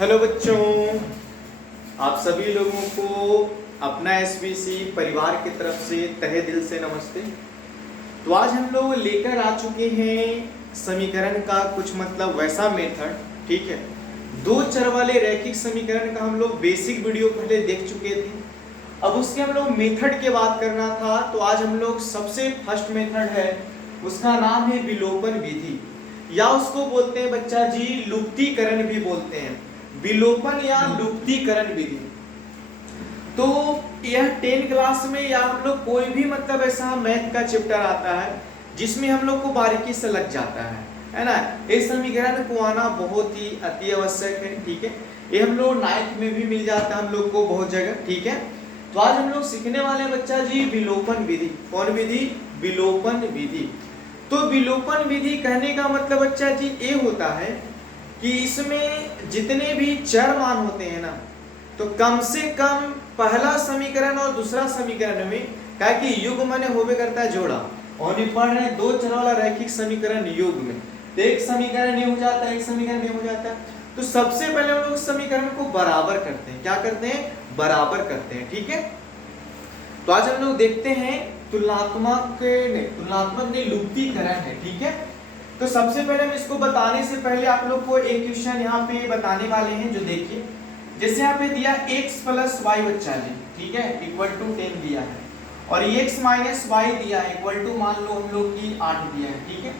Hello बच्चों, आप सभी लोगों को अपना एसबीसी परिवार की तरफ से तहे दिल से नमस्ते। तो आज हम लोग लेकर आ चुके हैं समीकरण का कुछ मतलब वैसा मेथड, ठीक है। दो चर वाले रैखिक समीकरण का हम लोग बेसिक वीडियो पहले देख चुके थे। अब उसके हम लोग मेथड की बात करना था, तो आज हम लोग सबसे फर्स्ट मेथड है, उसका नाम है विलोपन विधि, या उसको बोलते हैं बच्चा जी लुप्तीकरण भी बोलते हैं, विलोपन या लुप्तीकरण विधि। तो यह 10 क्लास में या हम लोग कोई भी मतलब ऐसा मैथ का चैप्टर आता है जिसमें हम लोग को बारीकी से लग जाता है ना। इस समीकरण को आना बहुत ही अति आवश्यक है, ठीक है। ये हम लोग 9th में भी मिल जाता है हम लोग को बहुत जगह, ठीक है। तो आज हम लोग सीखने वाले हैं बच्चा जी विलोपन विधि। कौन विधि? विलोपन विधि। तो विलोपन विधि कहने का मतलब बच्चा जी ये होता है कि इसमें जितने भी चर मान होते हैं ना, तो कम से कम पहला समीकरण और दूसरा समीकरण में क्या कि युग्म माने होवे करता है जोड़ा, और पढ़ रहे हैं दो चर वाला रैखिक समीकरण युग्म में, तो एक समीकरण ये हो जाता है, एक समीकरण ये हो जाता है। तो सबसे पहले हम लोग समीकरण को बराबर करते हैं। क्या करते हैं? बराबर करते हैं, ठीक है। तो आज हम लोग देखते हैं तुलनात्मक ने लुप्तीकरण है, ठीक है। तो सबसे पहले हम इसको बताने से पहले आप लोग को एक क्वेश्चन यहाँ पे बताने वाले हैं, जो देखिए जैसे यहाँ पे दिया x प्लस वाई बच्चा जी, ठीक है, इक्वल टू 10 दिया है, और x माइनस वाई दिया है इक्वल टू मान लो हम लोग की 8 दिया है, ठीक है।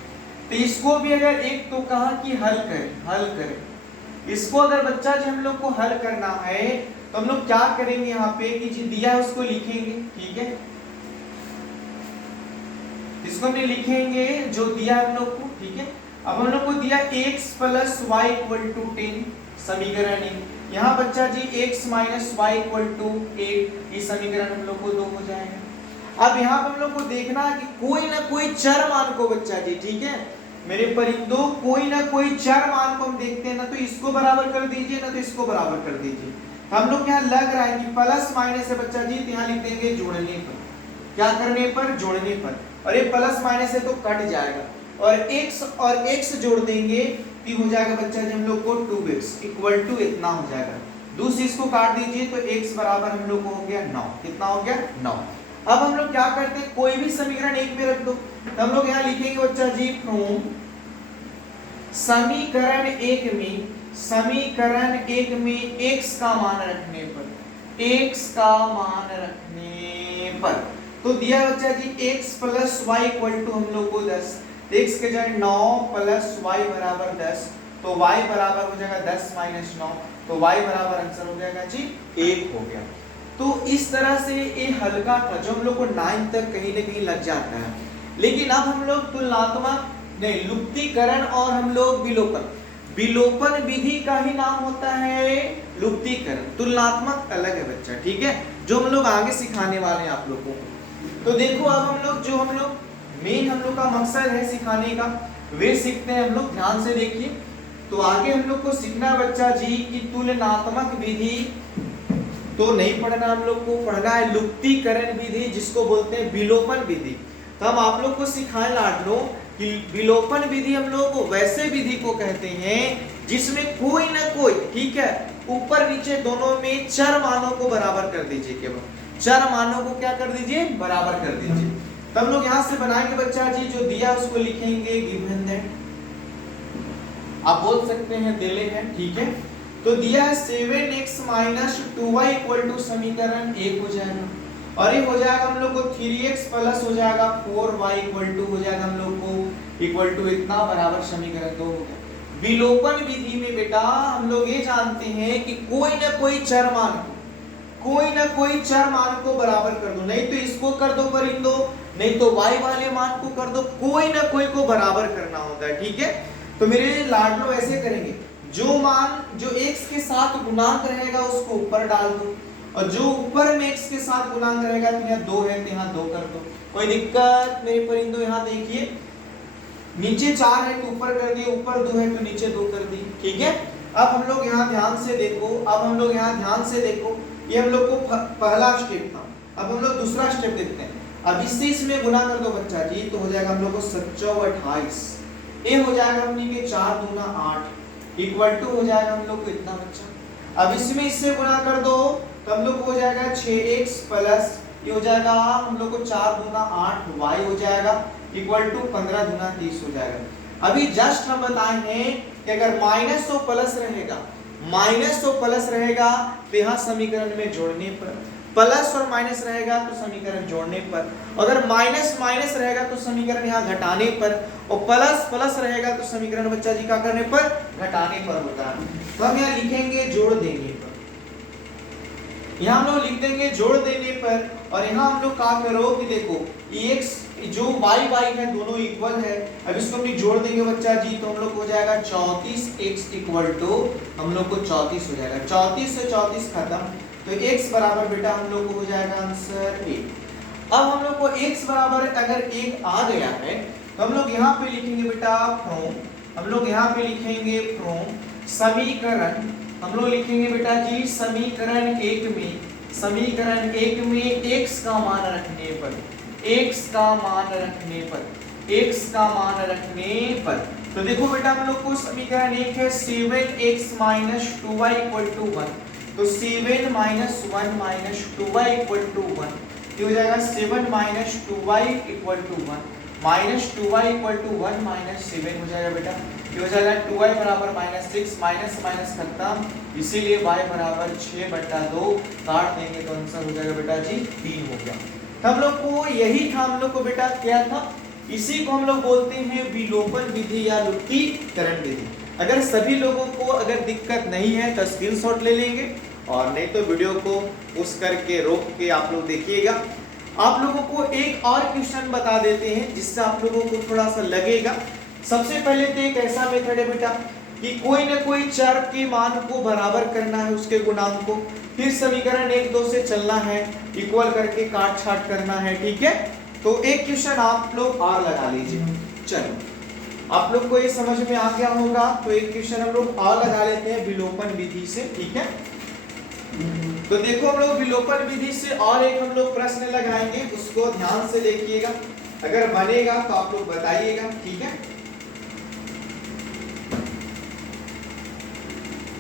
तो इसको भी अगर एक तो कहा कि हल करें, इसको अगर बच्चा जी हम लोग को हल करना है तो हम लोग क्या करेंगे, यहाँ पे कि जो दिया है उसको लिखेंगे, ठीक है। इसको हमने लिखेंगे जो दिया है हम लोग को, ठीक है। अब हम लोग को दिया x plus y equal to 10 समीकरण, यहाँ बच्चा जी x minus y equal to 8, ये समीकरण हम लोग को 2 हो जाएगा। अब यहाँ पर हम लोग को देखना है कि कोई ना कोई चर मान को बच्चा जी, ठीक है मेरे परिंदों, कोई ना कोई चर मान को हम देखते हैं ना, तो इसको बराबर कर दीजिए ना तो इसको बराबर कर दीजिए। हम लोग यहाँ लग रहा है कि प्लस माइनस है बच्चा जी, तो यहाँ लिख देंगे जोड़ने पर। क्या करने पर? जोड़ने पर। और ये प्लस माइनस है तो कट जाएगा, और x जोड़ देंगे तो हो जाएगा बच्चा जी हम लोग को 2x इक्वल टू इतना हो जाएगा। दूसरी इसको काट दीजिए तो x बराबर हम लोग को हो गया 9। कितना हो गया? 9। अब हम लोग क्या करते हैं, कोई भी समीकरण एक में रख दो, तो हम लोग यहाँ लिखेंगे बच्चा जी फ्रॉम समीकरण एक में x का मान रखने पर, तो दिया बच्चा जी x plus y equal to हम लोग को 10, x के जगह 9 प्लस वाई बराबर 10, तो y बराबर हो जाएगा 10 माइनस 9, तो y बराबर आंसर हो जाएगा जी 1 हो गया। तो इस तरह से ये हल्का था जो हम लोग को 9 तक कहीं ना कहीं लग जाता है। लेकिन अब हम लोग तुलनात्मक नहीं, लुप्तीकरण और हम लोग विलोपन विधि का ही नाम होता है लुप्तीकरण, तुलनात्मक अलग है बच्चा, ठीक है, जो हम लोग आगे सिखाने वाले हैं आप लोगों को। तो देखो अब हम लोग मेन हम लोग का मकसद है सिखाने का, वे सीखते हैं हम लोग, ध्यान से देखिए। तो आगे हम लोग को सीखना बच्चा जी कि तुलनात्मक विधि तो नहीं पढ़ना, हम लोग को पढ़ना है लुप्तीकरण विधि, जिसको बोलते हैं विलोपन विधि। तो हम आप लोग को सिखाए लाडलो कि विलोपन विधि हम लोग को वैसे विधि को कहते हैं जिसमें कोई ना कोई, ठीक है, ऊपर नीचे दोनों में चर मानों को बराबर कर दीजिए, केवल चर मानों को क्या कर दीजिए? बराबर कर दीजिए। तो हम लोग यहाँ से बनाएंगे बच्चा जी, जो दिया उसको लिखेंगे गिवन दैट, आप बोल सकते हैं दिले हैं, ठीक है। तो दिया है 7x minus 2y equal to समीकरण 1 हो जाएगा, और ये हो जाएगा हम लोग को 3x प्लस हो जाएगा 4y इक्वल टू हो जाएगा हम लोग को इक्वल टू इतना बराबर समीकरण 2 हो गया। विलोपन विधि में बेटा हम लोग ये जानते हैं कि कोई ना कोई चर मान को बराबर कर दो, नहीं तो इसको कर दो परिंदो, नहीं तो y वाले मान को कर दो, कोई ना कोई को बराबर करना होता है, ठीक है। तो मेरे लाडलो ऐसे करेंगे, जो मान जो x के साथ गुणांक रहेगा उसको ऊपर डाल दो, और जो ऊपर में x के साथ गुणांक रहेगा तो यहाँ 2 है तो यहाँ 2 कर दो, कोई दिक्कत मेरे परिंदो। यहाँ देखिए नीचे 4 है तो ऊपर कर दिए, ऊपर 2 है तो नीचे 2 कर दी, ठीक है। अब हम लोग यहाँ ध्यान से देखो, ये हम लोग को पहला स्टेप था। अब हम लोग दूसरा स्टेप देखते हैं। अब इससे इसमें गुना कर दो बच्चा जी, तो हो जाएगा हम लोग को 7 और 28, ये हो जाएगा अपनी के 4 दूना 8, इक्वल टू हो जाएगा हम लोग को इतना बच्चा। अब इसमें इससे गुणा कर दो तो हम लोग को हो जाएगा 6x प्लस ये हो जाएगा हम लोग को 4 दूना 8 y हो जाएगा इक्वल टू 15 दूना 30 हो जाएगा। अभी जस्ट हम बताए हैं कि अगर माइनस और प्लस रहेगा तो यहाँ समीकरण में जोड़ने पर, प्लस और माइनस रहेगा तो समीकरण जोड़ने पर, अगर माइनस माइनस रहेगा तो समीकरण यहाँ घटाने पर, और प्लस प्लस रहेगा तो समीकरण बच्चा जी क्या करने पर, घटाने पर होता है। तो हम यहाँ लिखेंगे जोड़ देने पर, यहाँ हम लोग लिख देंगे जोड़ देने पर, और यहाँ हम लोग क्या करो कि देखो x जो y है दोनों इक्वल है। अब इसको हम जोड़ देंगे बच्चा जी तो हम लोग हो जाएगा 34x इक्वल टू हम लोग को 34 हो जाएगा। 34 से 34 खत्म तो x बराबर बेटा हम लोग को हो जाएगा आंसर 1। अब हम लोग को x बराबर अगर 1 आ गया है तो हम लोग यहाँ पे लिखेंगे बेटा फ्रॉम, हम लोग यहाँ पे लिखेंगे फ्रॉम समीकरण, हम लोग लिखेंगे बेटा जी समीकरण 1 में, समीकरण 1 में x का मान रखने पर, x का मान रखने पर, x का मान रखने पर, तो देखो बेटा हम लोग को समीकरण 1 है 7x minus 2y equal to 1, तो 7 minus 1 minus 2y equal to 1, ये हो जाएगा 7 minus 2y equal to 1 minus 2y equal to 1 minus 7 हो जाएगा बेटा, ये हो जाएगा 2y बराबर माइनस 6, माइनस माइनस खत्म, इसीलिए y बराबर 6/2 काट देंगे तो आंसर हो जाएगा बेटा जी 3 हो गया। हम लोग को यही था, हम लोग को बेटा क्या था, इसी को हम लोग बोलते हैं विलोपन विधि या लुप्तीकरण विधि। अगर सभी लोगों को अगर दिक्कत नहीं है तो स्क्रीनशॉट ले लेंगे, और नहीं तो वीडियो को पुश करके रोक के आप लोग देखिएगा। आप लोगों को एक और क्वेश्चन बता देते हैं जिससे आप लोगों को थोड़ा सा लगेगा। सबसे पहले तो एक ऐसा मेथड है बेटा कि कोई ना कोई चर के मान को बराबर करना है, उसके गुणांक को, फिर समीकरण 1 2 से चलना है, इक्वल करके काट छाट करना है, ठीक है। तो एक क्वेश्चन आप लोग और लगा लीजिए। चलो आप लोग को ये समझ में आ गया होगा, तो एक क्वेश्चन हम लोग और लगा लेते हैं विलोपन विधि से, ठीक है। तो देखो हम लोग विलोपन विधि से और एक हम लोग प्रश्न लगाएंगे, उसको ध्यान से देखिएगा, अगर बनेगा तो आप लोग बताइएगा, ठीक है।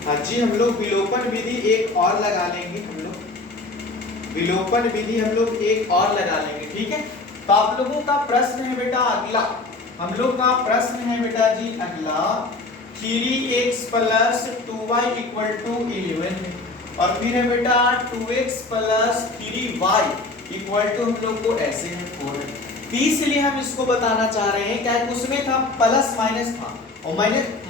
हाँ जी, हम लोग विलोपन विधि एक और लगा लेंगे, हम लोग विलोपन विधि हम लोग एक और लगा लेंगे, ठीक है। तो आप लोगों का प्रश्न है बेटा अगला, हम लोग का प्रश्न है बेटा जी अगला 3x plus 2y equal to 11 है, और फिर है बेटा 2x plus 3y equal to हम लोग को ऐसे है 4 है। इसलिए हम इसको बताना चाह रहे हैं, क्या उसमें था प्लस माइनस था और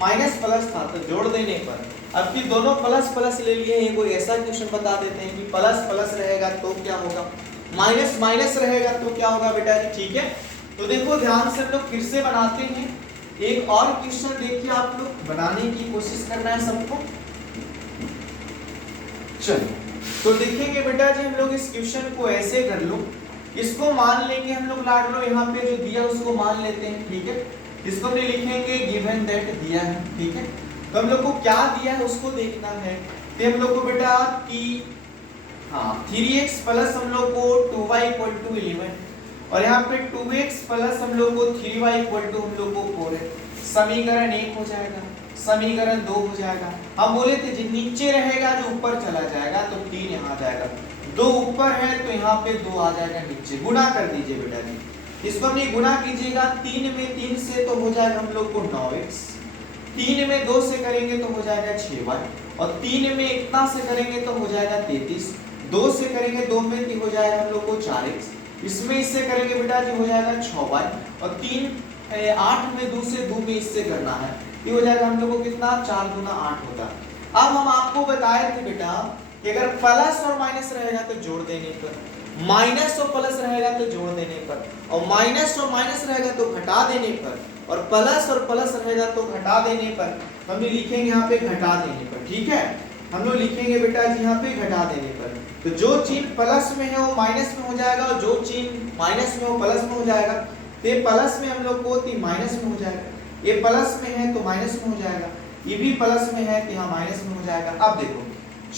माइनस प्लस था, तो जोड़ देने पर अब कि दोनों प्लस प्लस ले लिए हैं, कोई ऐसा क्वेश्चन बता देते हैं कि प्लस प्लस रहेगा तो क्या होगा, माइनस माइनस रहेगा तो क्या होगा बेटा जी, ठीक है। तो देखो ध्यान से हम लोग फिर से बनाते हैं, एक और क्वेश्चन देखिए, आप लोग बनाने की कोशिश करना है सबको। चलो तो देखेंगे बेटा जी हम लोग इस क्वेश्चन को ऐसे कर लो, इसको मान लेंगे हम लोग, लाड लो यहाँ पे जो दिया उसको मान लेते हैं, ठीक है। इसको हम लिखेंगे गिवन दैट दिया है, ठीक है। तो हम लोग को क्या दिया है उसको देखना है, तो हम लोग को बेटा कि हाँ 3x प्लस हम लोग को 2y इक्वल टू 11, और यहाँ पे 2x प्लस हम लोग को 3y इक्वल टू हम लोग को 4 है। समीकरण 1 हो जाएगा, समीकरण 2 हो जाएगा। हम बोले थे जो नीचे रहेगा जो ऊपर चला जाएगा, तो 3 यहाँ आ जाएगा, 2 ऊपर है तो यहाँ पे 2 आ जाएगा नीचे। गुणा कर दीजिए बेटा जी, इसको हमने गुणा कीजिएगा, 3 में 3 से तो हो जाएगा हम लोग को 9x, 3 में 2 से करेंगे तो हो जाएगा 6y, और 3 में इतना से करेंगे तो हो जाएगा 33, 2 से करेंगे 2 में तो हो जाएगा हम लोग को 4x, इसमें इससे करेंगे बेटा जी हो जाएगा 6y, और 8 में 2 से 2 में इससे करना है, ये हो जाएगा हम लोग को कितना 4 दूना 8 होता है। अब हम आपको बताए थे बेटा कि अगर प्लस और माइनस रहेगा तो जोड़ देने पर, माइनस और प्लस रहेगा तो जोड़ देने पर, और माइनस और माइनस रहेगा तो घटा देने पर, और प्लस रहेगा तो घटा देने पर, हम लिखेंगे यहाँ पे घटा देने पर, ठीक है। हम लोग लिखेंगे बेटा जी यहाँ पे घटा देने पर, तो जो चीज प्लस में है वो माइनस में हो जाएगा, और जो चीज माइनस में वो प्लस में हो जाएगा। तो ये प्लस में हम लोग को माइनस में हो जाएगा, ये प्लस में है तो माइनस में हो जाएगा, ये भी प्लस में है तो यहाँ माइनस में हो जाएगा। अब देखो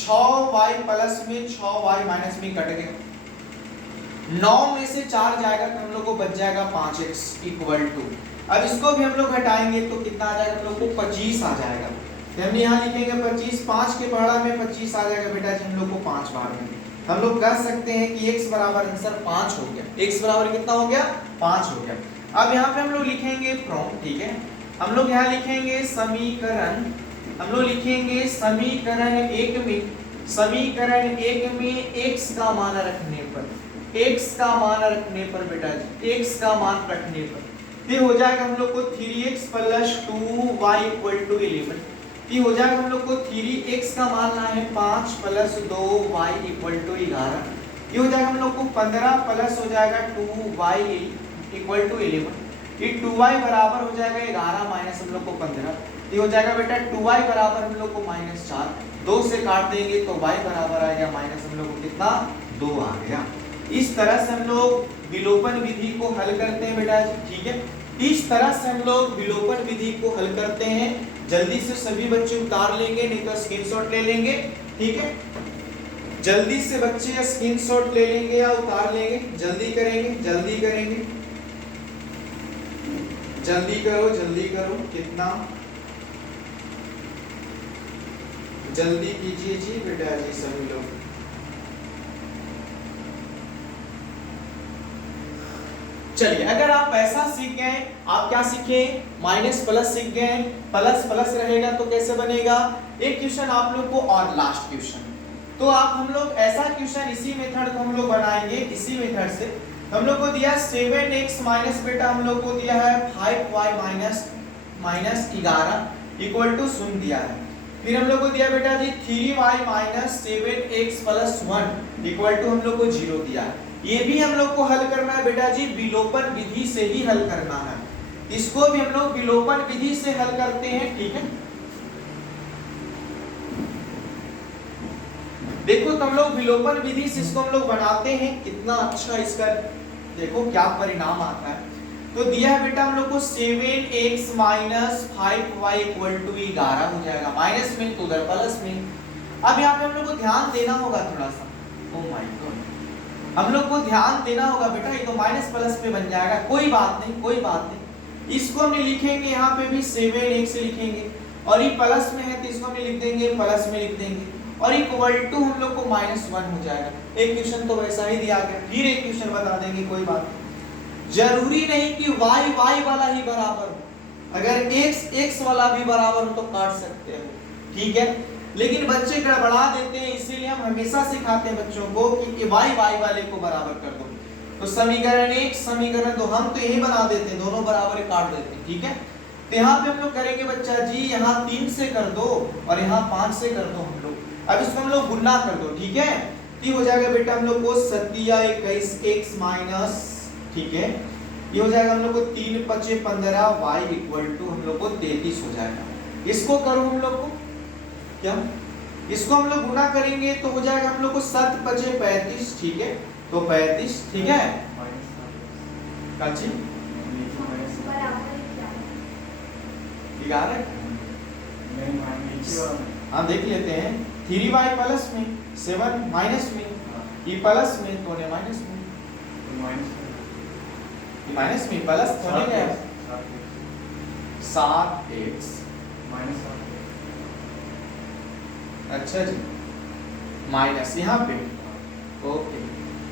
6y प्लस में 6y माइनस में कट गया, 9 में से 4 जाएगा तो हम लोग को बच जाएगा 5x इक्वल टू, अब इसको भी हम लोग हटाएंगे तो कितना आ जाएगा हम लोग को 25 आ जाएगा। हम यहाँ लिखेंगे 25, 5 के पहाड़ा में 25 आ जाएगा बेटा जी हम लोग को 5 बार में। हम लोग कह सकते हैं कि x बराबर आंसर 5 हो गया। x बराबर कितना हो गया? 5 हो गया। अब यहाँ पे हम लोग लिखेंगे फ्रॉम, ठीक है, हम लोग यहाँ लिखेंगे समीकरण, हम लोग लिखेंगे समीकरण एक में, समीकरण एक में x का मान रखने पर, x का मान रखने पर बेटा जी, x का मान रखने पर ये हो जाएगा हम लोग को 3x + 2y = 11। ये हो जाएगा हम लोग को 3x का मान ना है 5 + 2y = 11। ये हो जाएगा हम लोग को 15 प्लस हो जाएगा 2y = 11। ये 2y बराबर हो जाएगा 11 माइनस हम लोग को 15। ये हो जाएगा बेटा 2y बराबर हम लोग को -4, 2 से काट देंगे तो y बराबर आ गया माइनस हम लोग को कितना? 2 आ गया। इस तरह से हम लोग विलोपन विधि को हल करते हैं बेटा जी, ठीक है। इस तरह से हम लोग विलोपन विधि को हल करते हैं। जल्दी से सभी बच्चे उतार लेंगे, नहीं तो स्क्रीनशॉट ले लेंगे, ठीक है। जल्दी से बच्चे स्क्रीनशॉट ले लेंगे या उतार लेंगे, जल्दी करेंगे, जल्दी करेंगे, जल्दी करो, जल्दी करो, कितना जल्दी कीजिए जी बेटा जी सभी लोग। चलिए, अगर आप ऐसा सीख गए, आप क्या सीखे? माइनस प्लस सीख गए, प्लस प्लस रहेगा तो कैसे बनेगा? एक क्वेश्चन आप लोग को और लास्ट क्वेश्चन, तो आप हम लोग ऐसा क्वेश्चन इसी मेथड को हम लोग बनाएंगे। इसी मेथड से हम लोग को दिया 7x माइनस बेटा हम लोग को दिया है 5y माइनस 11 इक्वल टू 0 दिया है। फिर हम लोग को दिया बेटा जी 3y minus 7x plus 1 equal to हम लोग को 0 दिया है। ये भी हम लोग को हल करना है बेटा जी, विलोपन विधि से ही हल करना है। इसको भी हम लोग विलोपन विधि से हल करते हैं, ठीक है। देखो तो हम लोग विलोपन विधि से इसको हम लोग बनाते हैं, कितना अच्छा इसका देखो क्या परिणाम आता है। तो दिया है बेटा हम लोग को 7x minus 5y equal to 11 हो जाएगा, माइनस में तो उधर प्लस में। अब यहाँ पे हम लोग को ध्यान देना होगा थोड़ा सा, ओ माय गॉड, हम लोग को ध्यान देना होगा बेटा, ये तो माइनस प्लस में बन जाएगा, कोई बात नहीं, कोई बात नहीं। इसको हमने लिखेंगे यहाँ पे भी 7x लिखेंगे, और ये प्लस में है तो इसको हमने लिख देंगे प्लस में लिख देंगे, और इक्वल टू हम लोग को -1 हो जाएगा। एक क्वेश्चन तो वैसा ही दिया गया, फिर एक क्वेश्चन बता देंगे, कोई बात नहीं। जरूरी नहीं कि y वाला ही बराबर हो, अगर x वाला भी बराबर हो तो काट सकते हो, ठीक है। लेकिन बच्चे गड़बड़ा देते हैं, इसीलिए हम हमेशा सिखाते हैं बच्चों को कि y वाले को बराबर कर दो। तो समीकरण 1 समीकरण 2 हम तो यही बना देते हैं, दोनों बराबर काट देते हैं, ठीक है। तो यहाँ पे हम लोग करेंगे बच्चा जी, यहाँ 3 से कर दो और यहाँ 5 से कर दो हम लोग। अब इसको हम लोग गुणा कर दो, ठीक है। तो हो जाएगा बेटा हम लोग को 7 माइनस, ठीक है, ये हो जाएगा हम लोग को 3 × 5 = 15 y इक्वल टू हम लोग को 33 हो जाएगा। इसको करो हम लोग को क्या, इसको हम लोग गुणा करेंगे तो हो जाएगा हम लोग को 7 × 5 = 35, ठीक है, तो 35, ठीक है। काची हाँ देख लेते हैं, 3y प्लस में 7 माइनस में, ये प्लस में तो ने माइनस में, माइनस में प्लस होने गया 7x माइनस, अच्छा जी, माइनस यहाँ पे, ओके।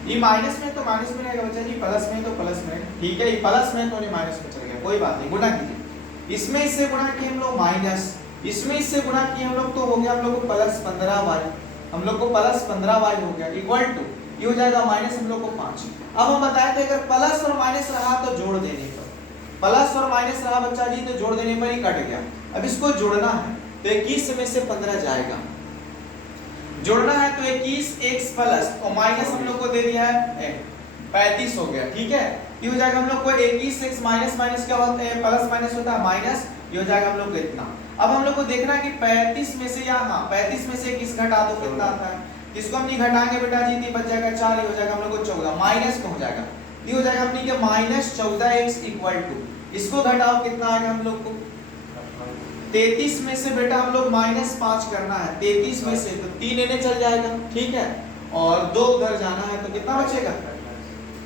ये माइनस में तो माइनस में रहेगा बच्चा जी, प्लस में तो प्लस में, ठीक है। ये प्लस में तो नहीं माइनस में चल गया, कोई बात नहीं, गुणा कीजिए। इसमें इससे गुणा किए हम लोग माइनस, इसमें इससे गुणा किए हम लोग तो हो गया हम लोग को प्लस 15y, हम लोग को प्लस 15y हो गया इक्वल टू, ये हो जाएगा माइनस हम लोग को 5। अब हम बताए थे अगर प्लस और माइनस रहा तो जोड़ देने पर, प्लस और माइनस रहा बच्चा जी तो जोड़ देने पर ही कट गया। अब इसको जोड़ना है तो 21 में से 15 जाएगा, जोड़ना है तो 21x प्लस और माइनस हम लोग को दे दिया है 35 हो गया, ठीक है। ये हो जाएगा हम लोग को 21x माइनस माइनस क्या होता है, प्लस माइनस होता है माइनस, ये हो जाएगा हम लोग को इतना। अब हम लोग को देखना है कि 35 में से यहाँ 35 में से 21 घटा दो कितना आता है, इसको हम नहीं घटाएंगे बेटा जी, नहीं बच जाएगा 4, ये हो जाएगा हम लोग को 14 माइनस में हो जाएगा, ये हो जाएगा अपनी के -14x इक्वल टू, इसको घटाओ कितना आएगा हम लोग को 33 में से बेटा हम लोग -5 करना है, 33 में से तो 3 इन्हें चल जाएगा, ठीक है, और 2 उधर जाना है तो कितना बचेगा,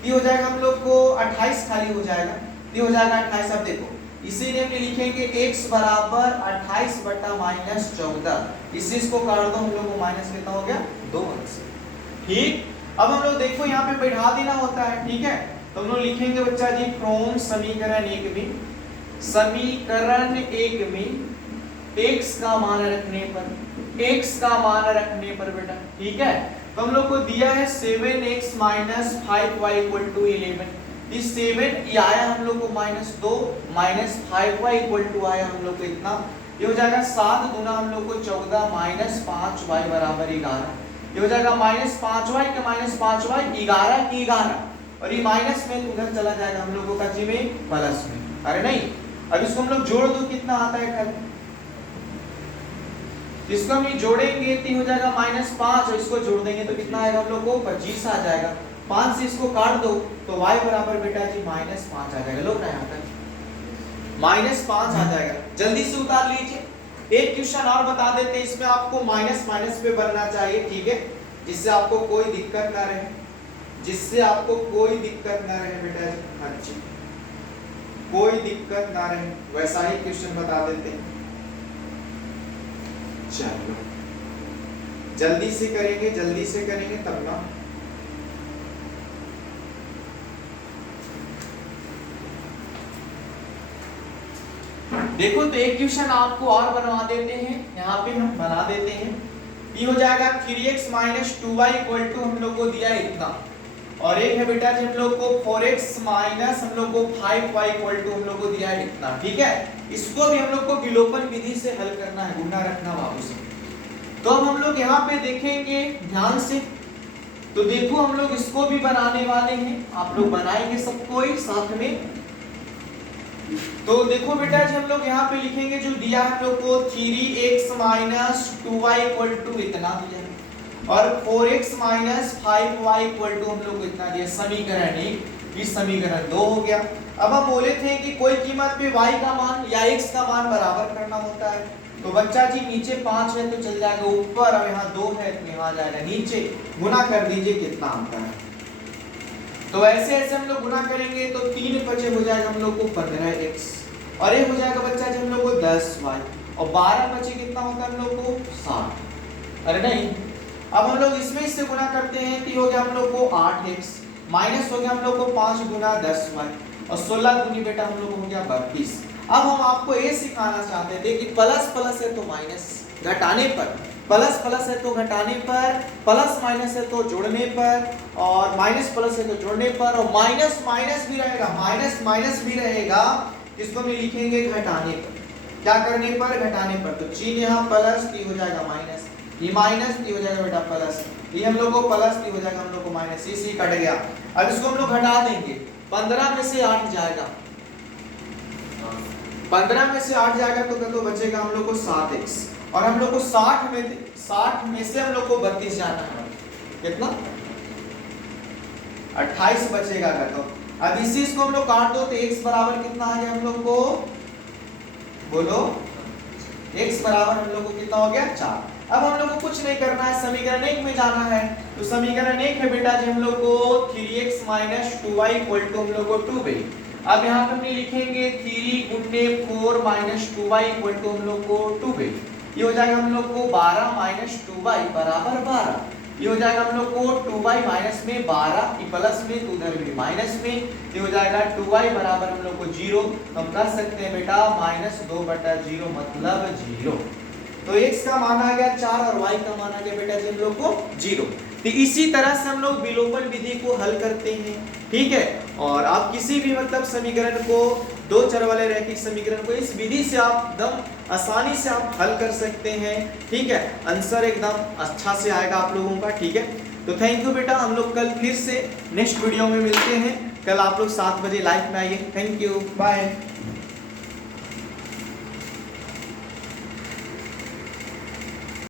ये हो जाएगा हम लोग को 28 खाली हो जाएगा, ये हो जाएगा 28। अब देखो इसीलिए हम लिखेंगे x बराबर 28 बटा -14। इस चीज को काट दो, हम लोग को माइनस कितना हो गया 2 अंश। ठीक, अब हम लोग देखो यहाँ पे बैठा देना होता है। ठीक है, तो हम लोग लिखेंगे बच्चा जी फ्रॉम समीकरण 1 में, समीकरण 1 में x का मान रखने पर, x का मान रखने पर बेटा, ठीक है, तो हम लोग को दिया है 7x - 5y = 11। इस 7 ये आया हम लोग को -2 -5y = आया हम लोग को इतना, ये हो जाएगा 7 गुना हम लोग को 14 -5y बराबर 11। ये हो जाएगा -5y के -5y 11 की 11, और ये माइनस में उधर चला जाएगा हम लोगों का जी में प्लस में। अरे नहीं, अब इसको हम लोग जोड़ दो, कितना आता है खाली, इसको हम जोड़ेंगे तो हो जाएगा -5, और इसको जोड़ देंगे तो कितना आएगा हम लोग को 25 आ जाएगा। 5 से इसको काट दो तो y बराबर बेटा जी -5 आ जाएगा। लोग ना यहाँ पर -5 आ जाएगा। जल्दी से उतार लीजिए। एक क्वेश्चन और बता देते हैं, इसमें आपको माइनस माइनस पे बनना चाहिए, ठीक है, जिससे आपको कोई दिक्कत ना रहे, जिससे आपको कोई दिक्कत ना रहे बेटा जी। हाँ जी, कोई दिक्कत ना रहे, वैसा ही क्वेश्चन बता देते हैं। चलो जल्दी से करेंगे, जल्दी से करेंगे तब ना। देखो तो एक क्वेश्चन आपको और बनवा देते हैं, यहाँ पे हम बना देते हैं। ये हो जाएगा 3x - 2y = हम लोग को दिया है इतना, और एक है बेटा जी हम लोग को 4x - हम लोग को 5y = हम लोग को दिया है इतना। ठीक है, इसको भी हम लोग को विलोपन विधि से हल करना है, गुना रखना बाबू से। तो अब हम लोग यहाँ पे देखेंगे ध्यान से, तो देखो हम लोग इसको भी बनाने वाले हैं, आप लोग बनाएंगे सबको ही साथ में। तो देखो बेटा जी हम लोग यहाँ पे लिखेंगे जो दिया है हम लोग को 3x - 2y = इतना दिया है, और 4x - 5y = हम लोग को इतना दिया। समीकरण 1, इस समीकरण 2 हो गया। अब हम बोले थे कि कोई कीमत पे y का मान या x का मान बराबर करना होता है, तो बच्चा जी नीचे 5 है तो चल जाएगा ऊपर, और यहाँ 2 है तो यहाँ जाएगा नीचे, गुना कर दीजिए कितना आता है। तो ऐसे ऐसे हम लोग गुना करेंगे तो 3 बचे हो जाएगा हम लोग को 15x, और ये हो जाएगा बच्चा जी हम लोग को 10y, और 12 बचे कितना होगा हम लोग को 60। अरे नहीं, अब हम लोग इसमें इससे गुना करते हैं कि हो गया हम लोग को 8x, माइनस हो गया हम लोग को 5 गुना 10y, और 16 दूनी बेटा हम लोग को हो गया 32। अब हम आपको ये सिखाना चाहते थे कि प्लस प्लस है तो माइनस, घटाने पर प्लस प्लस है तो घटाने पर, प्लस माइनस है तो जोड़ने पर, और माइनस प्लस है तो जोड़ने पर, और माइनस माइनस भी रहेगा, माइनस माइनस भी रहेगा, इसको हम लिखेंगे घटाने पर। क्या करने पर? घटाने पर। तो चिन्ह यहाँ प्लस टी हो जाएगा माइनस, ये माइनस टी हो जाएगा बेटा प्लस, ये हम लोग को प्लस टी हो जाएगा हम लोग को माइनस, इसी कट गया। अब इसको हम लोग घटा देंगे, 15 में से 8 जाएगा, 15 में से 8 जाएगा तो बचेगा हम लोग को 7x, और हम लोग को 60 में से हम लोग को 32 जाना है, कितना 28 बचेगा का। तो अब इसी इसको हम लोग काट दो तो x बराबर कितना आ गया हम लोग को, बोलो, x बराबर हम लोग को कितना हो गया 4। अब हम लोग को कुछ नहीं करना है, समीकरण 1 में जाना है। तो समीकरण 1 है बेटा जी हम लोग को 3x - 2y = हम लोग को 2b। अब यहाँ पे हम लिखेंगे 3 गुणे 4 - 2y = हम लोग को 2b। ये हो जाएगा हम लोग को 12 - 2y बराबर 12। ये हो जाएगा हम लोग को 2y माइनस में 12, प्लस में तो उधर भी माइनस में, ये हो जाएगा 2y बराबर हम लोग को 0। हम कर सकते हैं बेटा -2/0 मतलब 0। तो x का मान आ गया 4 और y का मान आ गया बेटा जी हम लोग को 0। तो इसी तरह से हम लोग विलोपन विधि को हल करते हैं, ठीक है। और आप किसी भी मतलब समीकरण को, दो चर वाले रैखिक समीकरण को इस विधि से आप एकदम आसानी से आप हल कर सकते हैं, ठीक है। आंसर एकदम अच्छा से आएगा आप लोगों का, ठीक है। तो थैंक यू बेटा, हम लोग कल फिर से नेक्स्ट वीडियो में मिलते हैं। कल आप लोग 7 बजे लाइव में आइए। Thank you, bye.